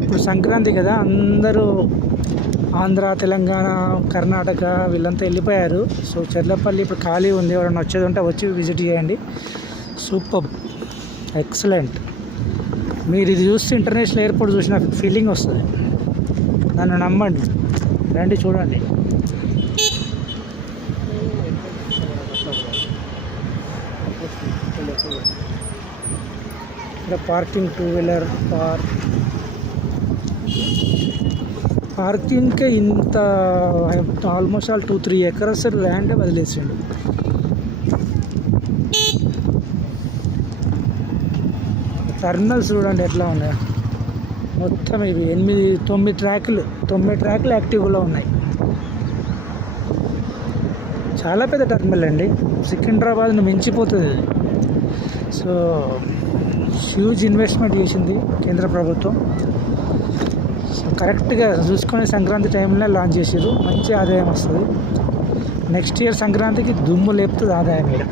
ఇప్పుడు సంక్రాంతి కదా, అందరూ ఆంధ్ర, తెలంగాణ, కర్ణాటక వీళ్ళంతా వెళ్ళిపోయారు. సో చెర్లపల్లి ఇప్పుడు ఖాళీ ఉంది. ఎవరైనా వచ్చేది ఉంటే వచ్చి విజిట్ చేయండి. Super, excellent. మీరు ఇది చూస్తే ఇంటర్నేషనల్ ఎయిర్పోర్ట్ చూసిన ఫీలింగ్ వస్తుంది. నన్ను నమ్మండి, రండి చూడండి. ఇక్కడ పార్కింగ్, 2 వీలర్ పార్కింగ్కే ఇంత ఆల్మోస్ట్ 2-3 ఎకర్స్ ల్యాండ్ వదిలేసిండు. టర్మినల్స్ చూడండి ఎట్లా ఉన్నాయి. మొత్తం ఇవి 9 ట్రాక్లు యాక్టివ్లో ఉన్నాయి. చాలా పెద్ద టర్మినల్ అండి, సికింద్రాబాద్ను మించిపోతుంది ఇది. సో హ్యూజ్ ఇన్వెస్ట్మెంట్ చేసింది కేంద్ర ప్రభుత్వం. సో కరెక్ట్గా చూసుకొని సంక్రాంతి టైంలో లాంచ్ చేసారు. మంచి ఆదాయం వస్తుంది. నెక్స్ట్ ఇయర్ సంక్రాంతికి దుమ్ము లేపుతుంది ఆదాయం మీద.